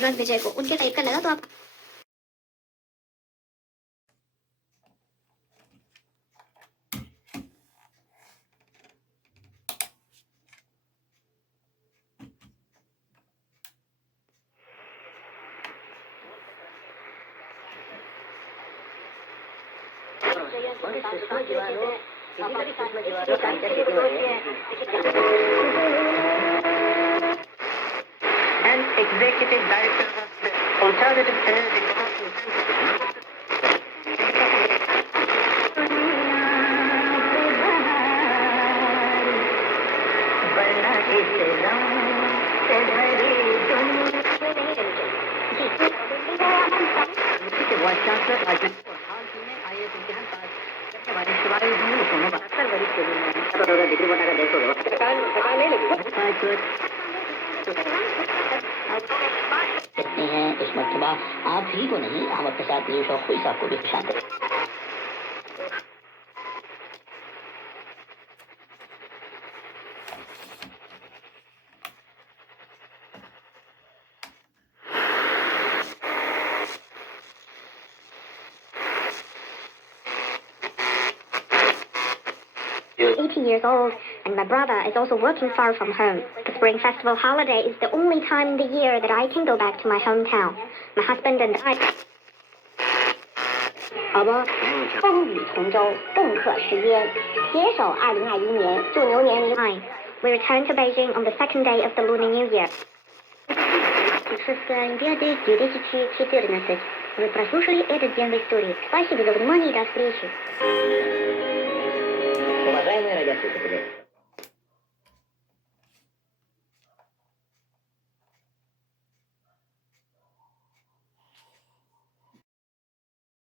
रंग विजय को उनके टाइप का लगा तो आप and executive director of the Alternative Energy vice chancellor हाल ही में IAS इम्तिहान पास करने वाले शिवाजी दोनों को बहत्तर वरिष्ठ डिग्री बनाकर देखो थकान नहीं लगी कहते हैं इस मरतबा आप ही को नहीं हम अपने साथ ये शौक साहब को भी शामिल Years old, and my brother is also working far from home. The Spring Festival holiday is the only time in the year that I can go back to my hometown. My husband and I. 好吧，风雨同舟，共克时艰，携手2021年祝牛年迎来。We return to Beijing on the second day of the Lunar New Year. Шестая Олимпиады 2014. Вы прослушали этот день в истории. Спасибо за внимание и до встречи. Уважаемые радиослушатели,